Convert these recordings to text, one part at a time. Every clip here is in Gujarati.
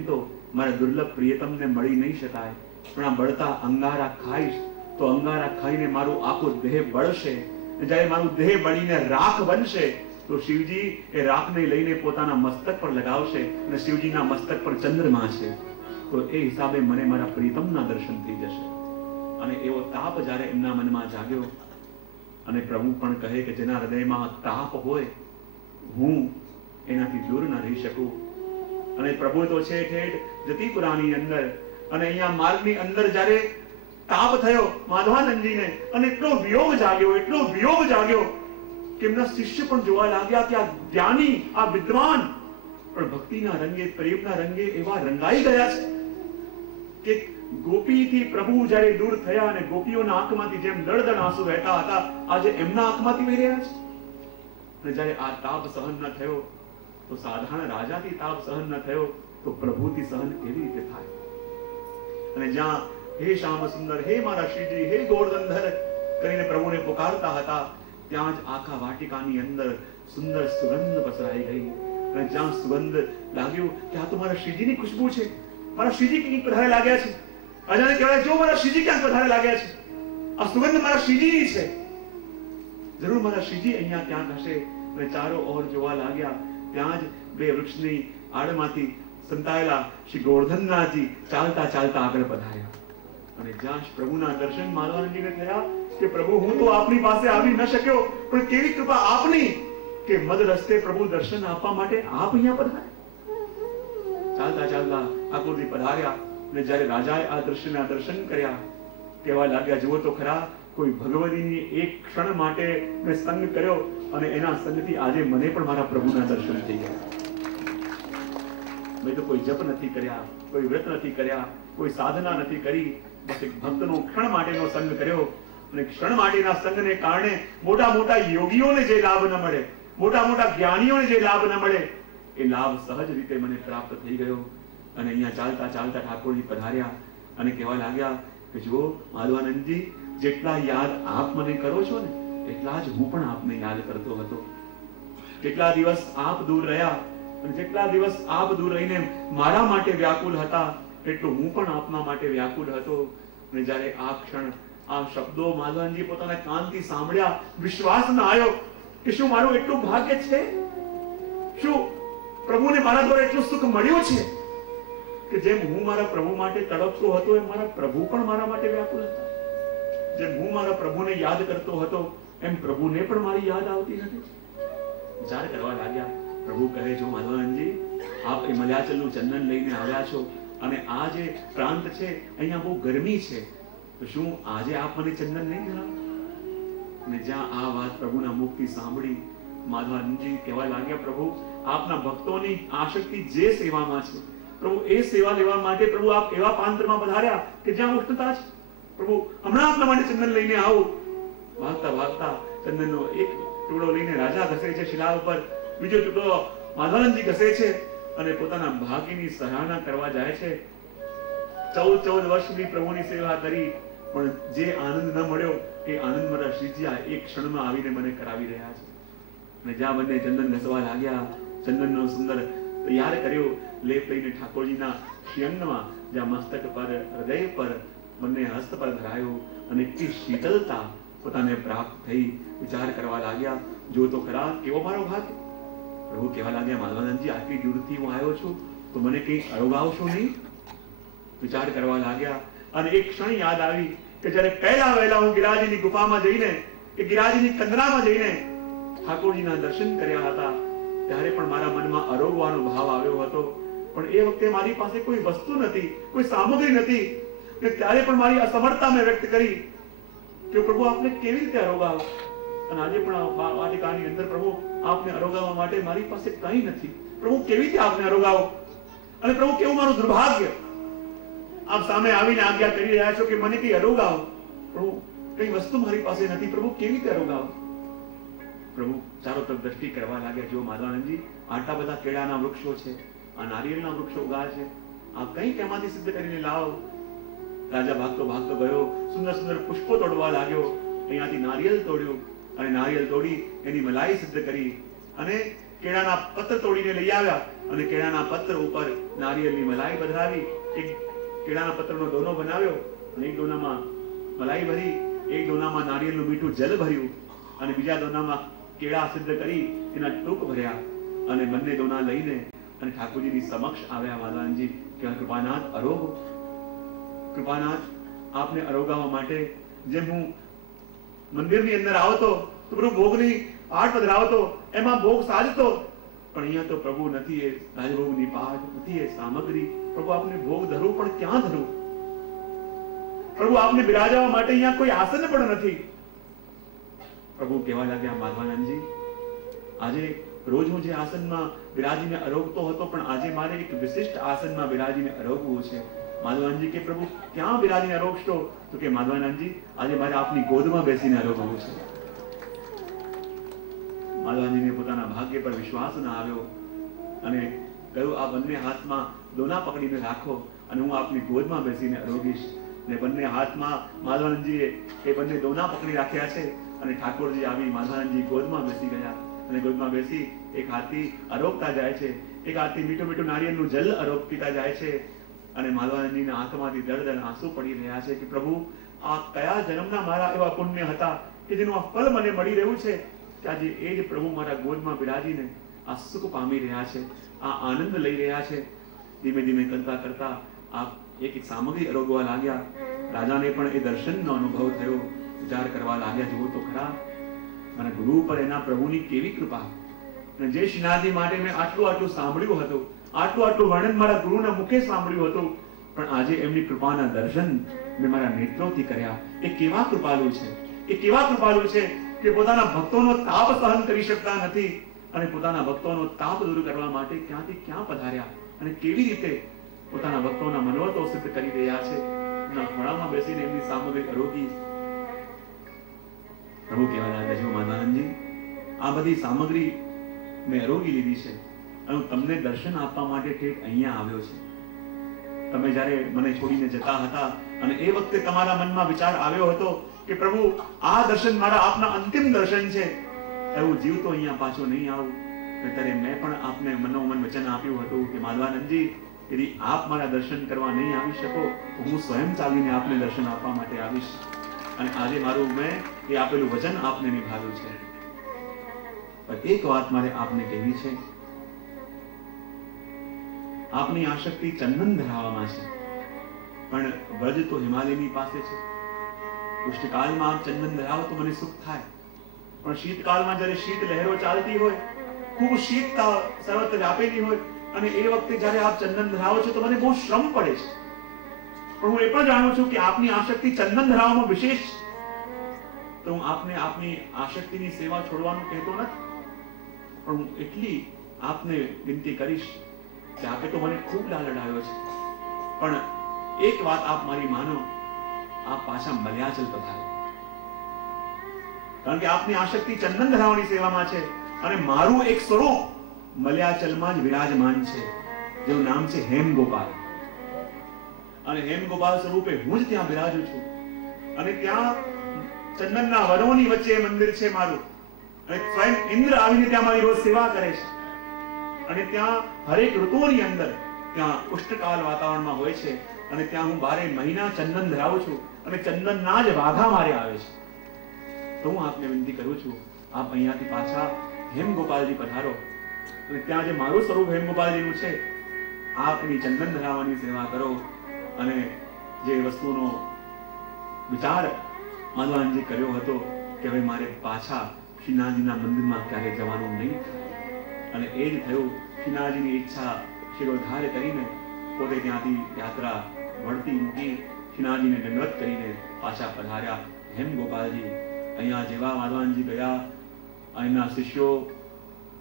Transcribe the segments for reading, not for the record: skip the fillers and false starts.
એમ તો મારા દુર્લભ પ્રિયતમને મળી નહીં શકાય, પણ આ બળતા અંગારા ખાઈશ તો અંગારા ખાઈને મારું આખું દેહ બળશે. જ્યારે મારું દેહ બળીને રાખ બનશે તો શિવજી એ રાખને લઈને પોતાના મસ્તક પર લગાવશે અને શિવજીના મસ્તક પર ચંદ્રમા છે. તો એ હિસાબે મને મારા પ્રિયતમના દર્શન થઈ જશે. અને એવો તાપ જ્યારે એમના મનમાં જાગ્યો અને પ્રભુ પણ કહે કે જેના હૃદયમાં તાપ હોય હું એનાથી દૂર ન રહી શકું. અને પ્રભુ તો છે ઠેઠ જતીપુરાની અંદર અને અહીંયા માર્ગની અંદર જ્યારે તાપ થયો માધવાનંદજીને અને એટલો વિયોગ જાગ્યો કે એમના શિષ્ય પણ જોવા લાગ્યા કે આ જ્ઞાની, આ વિદ્વાન પણ ભક્તિના રંગે, પ્રેમના રંગે એવા રંગાઈ ગયા છે કે ગોપીથી પ્રભુ જ્યારે દૂર થયા અને ગોપીઓના આંખમાંથી જેમ દળદળ આંસુ વહેતા હતા, આજે એમના આંખમાંથી વહી રહ્યા છે. અને જ્યારે આ તાપ સહન ન થયો તો સાધારણ રાજાથી તાપ સહન ન થયો તો પ્રભુથી સહન કેવી રીતે થાય? અને જ્યાં હે શ્યામ સુંદર, હે મારા શ્રીજી, હે ગોવર્ધનધર કરીને પ્રભુને પુકારતા હતા, ત્યાં જ આખા વાટિકાની અંદર સુંદર સુગંધ પસરાઈ ગઈ. અને જ્યાં સુગંધ લાગ્યું કે આ તો મારા શ્રીજીની ખુશ્બુ છે, મારા શ્રીજી ક્યાંક વધારે લાગ્યા છે. અજાણે કહેવાય જો મારા શ્રીજી ક્યાંક વધારે લાગ્યા છે, આ સુગંધ મારા શ્રીજીની છે, જરૂર મારા શ્રીજી અહીંયા ક્યાંક હશે. અને ચારો ઓર જોવા લાગ્યા, ત્યાં જ બે વૃક્ષની આડમાંથી સંતાયેલા શ્રી ગોવર્ધનનાથજી ચાલતા ચાલતા આગળ પધાર્યા. અને જ્યાં પ્રભુના દર્શન માધવાનંદજીને થયા કે પ્રભુ હું તો આપની પાસે આવી ન શક્યો, પણ કેવી કૃપા આપની કે મદ રસ્તે પ્રભુ દર્શન આપવા માટે આપ અહીંયા પધાર્યા. ચાલતા ચાલતા ઠાકોરજી પધાર્યા અને જ્યારે રાજાએ આ દ્રશ્યના દર્શન કર્યા કહેવા લાગ્યા, જુઓ તો ખરા, કોઈ ભગવતીની એક ક્ષણ માટે મેં સંગ કર્યો અને એના સંગથી આજે મને પણ મારા પ્રભુના દર્શન થઈ ગયા. મેં તો કોઈ જપ નથી કર્યા, કોઈ વ્રત નથી કર્યા, કોઈ સાધના નથી કરી, બસ એક ભક્તનો ક્ષણ માટેનો સંગ કર્યો. અને ક્ષણ માટેના સંગને કારણે મોટા મોટા યોગીઓને જે લાભ ન મળે, મોટા મોટા જ્ઞાનીઓને જે લાભ ન મળે, એ લાભ સહજ રીતે મને પ્રાપ્ત થઈ ગયો. અને અહીંયા ચાલતા ચાલતા ઠાકોરજી પધાર્યા અને કહેવા લાગ્યા કે જુઓ માધવાનંદજી, જેટલા યાદ આપ મને કરો છો ને એટલા જ હું પણ આપને યાદ કરતો હતો. જેટલા દિવસ આપ દૂર રહ્યા અને જેટલા દિવસ આપ દૂર રહીને મારા માટે વ્યાકુલ હતા એટલું હું પણ આપના માટે વ્યાકુલ હતો. અને જ્યારે આ ક્ષણ આ શબ્દો માધવાનંદજી પોતાના કાનથી સાંભળ્યા, વિશ્વાસ ન આવ્યો કે શું મારું એટલું ભાગ્ય છે, શું પ્રભુને મારા દ્વારા એટલું સુખ મળ્યું છે કે જેમ હું મારા પ્રભુ માટે તડપતો હતો એમ મારા પ્રભુ પણ મારા માટે વ્યાકુલ હતા. જેમ હું મારા પ્રભુને યાદ કરતો હતો એમ પ્રભુને પણ મારી યાદ આવતી હતી. વિચાર કરવા લાગ્યા. પ્રભુ કહે, જો માધવાનંદજી, આપ એ મલયાચલનું ચંદન લઈને આવ્યા છો અને આ જે પ્રાંત છે અહીંયા બહુ ગરમી છે, તો શું આજે આપ મને ચંદન નહીં ધરાવો? અને જ્યાં આ વાત પ્રભુના મુખથી સાંભળી માધવાનંદજી કહેવા લાગ્યા, પ્રભુ આપના ભક્તોની આશક્તિ જે સેવામાં છે પ્રભુ, એ સેવા લેવા માટે પ્રભુ આપ એવા પાંત્રમાં પધાર્યા કે જ્યાં ઉષ્ણતા છે. પ્રભુ હમણાં આપના માટે ચંદન લઈને આવું. વાગતા વાગતા ચંદનનો એક ટુકડો લઈને રાજા ઘસે છે શિલા ઉપર, બીજો ટુકડો માધવાનંદજી ઘસે છે અને પોતાના ભાગ્યની સરાહના કરવા જાય છે. 14 વર્ષ સુધી પ્રભુની સેવા કરી પણ જે આનંદ ન મળ્યો એ આનંદ મારા શ્રીજી આ એક ક્ષણમાં આવીને મને કરાવી રહ્યા છે. અને જ્યાં બંને ચંદન ઘસવા લાગ્યા, ચંદનનો સુંદર તૈયાર કર્યો, લેપ લઈને ઠાકોરજીના શ્રીઅંગમાં જ્યાં મસ્તક પર, હૃદય પર, બંને હસ્ત પર ધરાયો અને એટલી શીતળતા પોતાને પ્રાપ્ત થઈ. વિચાર કરવા લાગ્યા, જો તો ખરા કેવો મારો ભાગ્ય. પ્રભુ કહેવા લાગ્યા, માધવાનંદજી, આટલી દૂરથી હું આવ્યો છું તો મને કંઈ અરોગાવશો નહીં? વિચાર કરવા લાગ્યા અને એક ક્ષણ યાદ આવી કે જ્યારે પહેલા વહેલા હું ગિરાજીની ગુફામાં જઈને કે ગિરાજીની કંદરામાં જઈને ઠાકોરજીના દર્શન કર્યા હતા ત્યારે પણ મારા મનમાં અરોગવાનો ભાવ આવ્યો હતો. પણ એ વખતે મારી પાસે કોઈ વસ્તુ નથી, કોઈ સામગ્રી નથી ને ત્યારે પણ મારી અસમર્થતા મેં વ્યક્ત કરી કે પ્રભુ આપને કેવી રીતે અરોગાવો. અને આજે પણ વાટિકાની અંદર પ્રભુ આપને અરોગાવવા માટે મારી પાસે કંઈ નથી. પ્રભુ કેવી રીતે આપને અરોગાવો? અને પ્રભુ કેવું મારું દુર્ભાગ્ય, આપ સામે આવીને આજ્ઞા કરી રહ્યા છો કે મને કઈ અરોગાવો. પ્રભુ કઈ વસ્તુ મારી પાસે નથી, પ્રભુ કેવી રીતે અરોગાવો? પ્રભુ ચારો તરફ દ્રષ્ટિ કરવા લાગ્યા, જો માધવાનંદજી, આટલા બધા કેળાના વૃક્ષો છે, આ નારિયેળના વૃક્ષો ઉગાડ્યા છે, આ કંઈક એમાંથી સિદ્ધ કરીને લાવો. રાજા ભાગતો ભાગતો ગયો, સુંદર સુંદર પુષ્પો તોડવા લાગ્યો, અહીંયાથી નારિયેળ તોડ્યું અને નારિયેળ તોડી એની મલાઈ સિદ્ધ કરી અને કેળાના પત્ર તોડીને લઈ આવ્યા અને કેળાના પત્ર ઉપર નારિયેળની મલાઈ પધરાવી. એક કેળાના પત્રનો દોનો બનાવ્યો અને એક દોનામાં મલાઈ ભરી, એક દોનામાં નારિયેળનું મીઠું જલ ભર્યું અને બીજા દોનામાં કેળા સિદ્ધ કરી એના ટૂંક ભર્યા અને બંને દોના લઈને અને ઠાકોરજીની સમક્ષ આવ્યા. માધવાનંદજી કે કૃપાનાથ અરોગ, કૃપાનાથ આપને અરોગાવવા માટે જેમ હું મંદિરની અંદર આવતો તો પ્રભુ ભોગની પાઠ પધરાવતો, એમાં ભોગ સાજતો, પણ અહીંયા તો પ્રભુ નથી એ રાજભોગની પાઠ, નથી એ સામગ્રી. પ્રભુ આપને ભોગ ધરું પણ ક્યાં ધરું? પ્રભુ આપને બિરાજવા માટે અહીંયા કોઈ આસન પણ નથી. પ્રભુ કહેવા લાગ્યા, માધવાનંદજી આજે રોજ હું જે આસનમાં બિરાજીને અરોગતો હતો, પણ આજે મારે એક વિશિષ્ટ આસનમાં બિરાજીને અરોગવું છે. માધવાનંદજી કે પ્રભુ ક્યાં બિરાજીને અરોગશો? તો કે માધવાનંદજી આજે મારે આપની ગોદમાં બેસીને અરોગવું છે. માધવાનંદજીને પોતાના ભાગ્ય પર વિશ્વાસ ન આવ્યો અને કહ્યું, આ બંને હાથમાં દોના પકડીને રાખો અને હું આપની ગોદમાં બેસીને અરોગીશ. ને બંને હાથમાં માધવાનંદજીએ એ બંને દોના પકડી રાખ્યા છે અને ઠાકોરજી આવી માધવાનંદજી ગોદમાં બેસી ગયા અને ગોદમાં બેસી એક હાથથી અરોગતા જાય છે, એક હાથથી મીઠું મીઠું નારિયેળનું જલ અરોગ પીતા જાય છે અને માધવાનંદજીના આંખમાંથી દળ દળ આંસુ પડી રહ્યા છે કે પ્રભુ આ કયા જન્મના મારા એવા પુણ્ય હતા કે જેનું આ ફળ મને મળી રહ્યું છે કે આજે એ જ પ્રભુ મારા ગોદમાં બિરાજીને આ સુખ પામી રહ્યા છે, આ આનંદ લઈ રહ્યા છે. ધીમે ધીમે કરતા કરતા આ એક એક સામગ્રી અરોગવા લાગ્યા. રાજાને પણ એ દર્શનનો અનુભવ થયો. વિચાર કરવા લાગ્યા, જુઓ તો ખરા મારા ગુરુ પર એના પ્રભુની કેવી કૃપા. અને જે શ્રીનાથજી માટે મેં આટલું આટલું સાંભળ્યું હતું, આટલું આટલું વર્ણન મારા ગુરુના મુખે સાંભળ્યું હતું, પણ આજે એમની કૃપાના દર્શન મેં મારા નેત્રોથી કર્યા. એ કેવા કૃપાલુ છે, એ કેવા કૃપાલુ છે કે પોતાના ભક્તોનો તાપ સહન કરી શકતા નથી અને પોતાના ભક્તોનો તાપ દૂર કરવા માટે ક્યાંથી ક્યાં પધાર્યા અને કેવી રીતે પોતાના ભક્તોના મનોરથો સિદ્ધ કરી રહ્યા છે. એના ખોળામાં બેસીને એમની સામગ્રી અરોગી. પ્રભુ કહેવા લાગ્યા, જો માધવાનંદજી આ બધી સામગ્રી મેં અરોગી લીધી છે અને હું તમને દર્શન આપવા માટે ઠેઠ અહીંયા આવ્યો છે. તમે જ્યારે મને છોડીને જતા હતા અને એ વખતે તમારા મનમાં વિચાર આવ્યો હતો કે પ્રભુ આ દર્શન મારા આપના અંતિમ દર્શન છે, એવું જીવતો અહીંયા પાછો નહીં આવું. ત્યારે મેં પણ આપને મનોમન વચન આપ્યું હતું કે માધવાનંદજી यदि आप मारा दर्शन करवा नहीं આવી શકો તો હું સ્વયં ચાલીને આપને દર્શન આપવા માટે આવીશ. અને આજે મારું મેં એ આપેલું વચન આપને નિભાવ્યું છે. પણ એક વાત મારે આપને કહેવી છે, આપની આશક્તિ ચંદન ધરાવવામાં છે, પણ વ્રજ તો હિમાલયની પાસે છે. પુષ્ટકાળમાં આપ ચંદન ધરાવો તો મને સુખ થાય, પણ શીતકાળમાં જ્યારે શીત લહેરો ચાલતી હોય, ખૂબ શીતતા સર્વત્ર વ્યાપેલી હોય અને એ વખતે જ્યારે આપ ચંદન ધરાવો છો તો મને બહુ શ્રમ પડે છે. પણ હું એ પણ જાણું છું કે આપની આશક્તિ ચંદન ધરાવવામાં વિશેષ, તો હું આપને આપની આશક્તિની સેવા છોડવાનું કહેતો નથી, પણ હું એટલી આપને વિનંતી કરીશ કે આપે તો મને ખૂબ લાલડાયો છે, પણ એક વાત આપ મારી માનો, આપ પાછા મલયાચલ પધારો. કારણ કે આપની આશક્તિ ચંદન ધરાવવાની સેવામાં છે અને મારું એક સ્વરૂપ મલયાચલમાં જ વિરાજમાન છે, જેનું નામ છે હેમગોપાલ. અને હેમગોપાલ સ્વરૂપે હું જ ત્યાં બિરાજું છું અને ત્યાં ચંદનના વનોની વચ્ચે મંદિર છે મારું, અને સ્વયં ઇન્દ્ર આવીને ત્યાં મારી રોજ સેવા કરે છે. અને ત્યાં હરેક ઋતુઓની અંદર ત્યાં ઉષ્ણકાલ વાતાવરણમાં હોય છે અને ત્યાં હું 12 મહિના ચંદન ધરાવું છું અને ચંદનના જ વાઘા મારે આવે છે. તો હું આપને વિનંતી કરું છું, આપ અહીંયાથી પાછા હેમગોપાલજી પધારો અને ત્યાં જે મારું સ્વરૂપ હેમગોપાલજીનું છે, આપની ચંદન ધરાવવાની સેવા કરો. અને જે વસ્તુનો વિચાર માધવાનંદજી કર્યો હતો કે હવે મારે પાછા શ્રીનાથજીના મંદિરમાં ક્યારે જવાનું નહીં થાય, અને એ જ થયું. શ્રીનાથજીની ઈચ્છા શિરોધાર કરીને પોતે ત્યાંથી યાત્રા વળતી મૂકી શ્રીનાથજીને દંડવત કરીને પાછા પધાર્યા. હેમગોપાલજી અહીંયા જેવા માધવાનંદજી ગયા, અહીંના શિષ્યો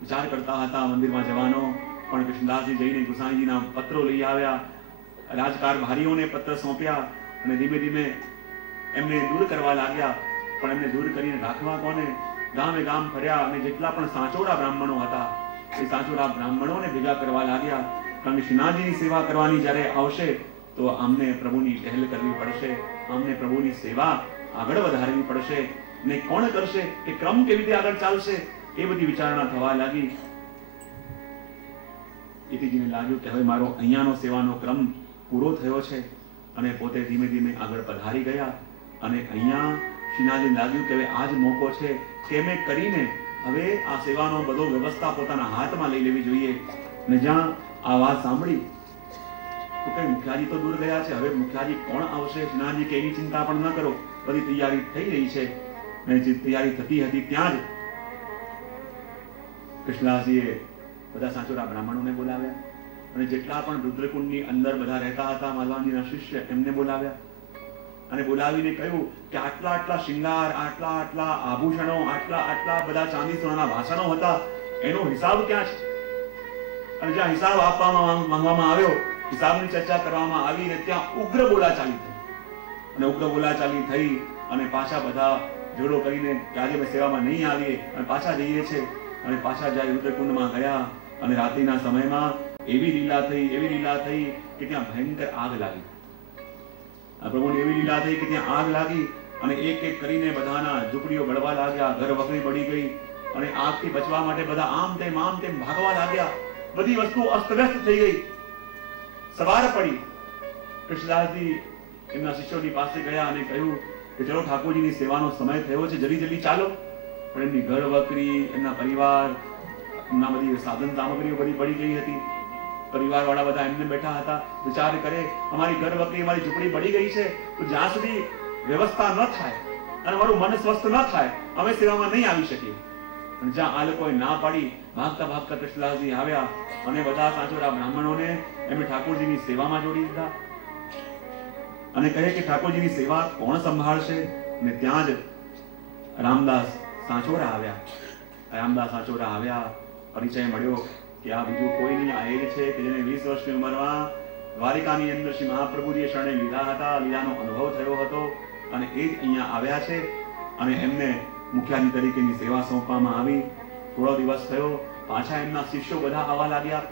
વિચાર કરતા હતા મંદિરમાં જવાનો, પણ કૃષ્ણદાસજી જઈને ગુસાઈજીના પત્રો લઈ આવ્યા, રાજકારભારીઓને પત્ર સોંપ્યા અને ધીમે ધીમે એમને દૂર કરવા લાગ્યા. પણ એમને દૂર કરીને રાખવા કોને? ગામે ગામ ફર્યા અને જેટલા પણ સાચોડા બ્રાહ્મણો હતા એ સાચોડા બ્રાહ્મણોને ભેગા કરવા લાગ્યા. કારણ કે શ્રીનાથજીની સેવા કરવાની જ્યારે આવશે તો અમને પ્રભુની પહેલ કરવી પડશે, અમને પ્રભુની સેવા આગળ વધારવી પડશે. ને કોણ કરશે, એ ક્રમ કેવી રીતે આગળ ચાલશે, એ બધી વિચારણા થવા લાગી. ઇતિજીને લાગ્યું કે હવે મારો અહીંયાનો સેવાનો ક્રમ પૂરો થયો છે અને પોતે ધીમે ધીમે આગળ પધારી ગયા. અને અહીંયા શ્રીનાથજીને લાગ્યું કે હવે આ જ મોકો છે કે મેં કરીને હવે આ સેવાનો બધો વ્યવસ્થા પોતાના હાથમાં લઈ લેવી જોઈએ. ને જ્યાં આ વાત સાંભળી તો કઈ મુખ્યાજી તો દૂર ગયા છે, હવે મુખ્યાજી કોણ આવશે? શ્રીનાથજી કે એની ચિંતા પણ ન કરો, બધી તૈયારી થઈ રહી છે. અને જે તૈયારી થતી હતી ત્યાં જ કૃષ્ણદાસજીએ બધા સાચોરા બ્રાહ્મણોને બોલાવ્યા અને જેટલા પણ રુદ્રકુંડની અંદર બધા રહેતા હતા માલવાનજીના શિષ્ય એમને બોલાવ્યા અને બોલાવીને કહ્યું કે આટલા આટલા શિંગાર, આટલા આટલા આભૂષણો, આટલા આટલા બધા ચાંદી સોનાના વાસણો હતા, એનો હિસાબ ક્યાં છે? અને જ્યાં હિસાબ આપવામાં માંગવામાં આવ્યો, હિસાબની ચર્ચા કરવામાં આવી ને ત્યાં ઉગ્ર બોલાચાલી થઈ. અને ઉગ્ર બોલાચાલી થઈ અને પાછા બધા ઝઘડો કરીને કે આજે અમે સેવામાં નહીં આવીએ અને પાછા જઈએ છે. અને પાછા જાય રુદ્રકુંડમાં ગયા અને રાત્રિના સમયમાં એવી લીલા થઈ કે ત્યાં ભયંકર આગ લાગી. આ પ્રભુની એવી લીલા થઈ કે ત્યાં આગ લાગી અને એક એક કરીને બધાના ઝૂંપડીઓ બળવા લાગ્યા, ઘર વખરી બળી ગઈ અને આગથી બચવા માટે બધા આમ તેમ ભાગવા લાગ્યા. બધી વસ્તુ અસ્તવ્યસ્ત થઈ ગઈ. સવાર પડી. કૃષ્ણદાસજી એમના શિષ્યોની પાસે ગયા અને કહ્યું કે ચલો ઠાકોરજીની સેવાનો સમય થયો છે, જલ્દી જલ્દી ચાલો. પણ એમની ઘર વકરી, એમના પરિવાર, એમના બધી સાધન સામગ્રીઓ બધી પડી ગઈ હતી. પરિવાર વાળા બધા એમને બેઠા હતા, વિચાર કરે અમારી ઘર વકરી, અમારી ઝૂંપડી પડી ગઈ છે, તો જ્યાં સુધી વ્યવસ્થા ન થાય અને અમારું મન સ્વસ્થ ન થાય અમે સેવામાં નહીં આવી શકીએ. અને જ્યાં આ લોકોએ ના પાડી, ભાગતા ભાગતા કૃષ્ણદાસજી આવ્યા અને બધા સાચોરા બ્રાહ્મણોને એમણે ઠાકોરજીની સેવામાં જોડી દીધા અને કહે કે ઠાકોરજીની સેવા કોણ સંભાળશે? ને ત્યાં જ રામદાસ સાચોરા આવ્યા. રામદાસ સાચોરા આવ્યા, પરિચય મળ્યો કે આ બીજું કોઈ નહીં, આ એ છે કે જેને 20 વર્ષની ઉંમરમાં દ્વારિકાની અંદર શ્રી મહાપ્રભુજીએ શરણે લીધા હતા, લીલાનો અનુભવ થયો હતો અને એ જ અહીંયા આવ્યા છે. અને એમને મુખ્યાજી તરીકેની સેવા સોંપવામાં આવી. થોડો દિવસ થયો, પાછા એમના શિષ્યો બધા આવવા લાગ્યા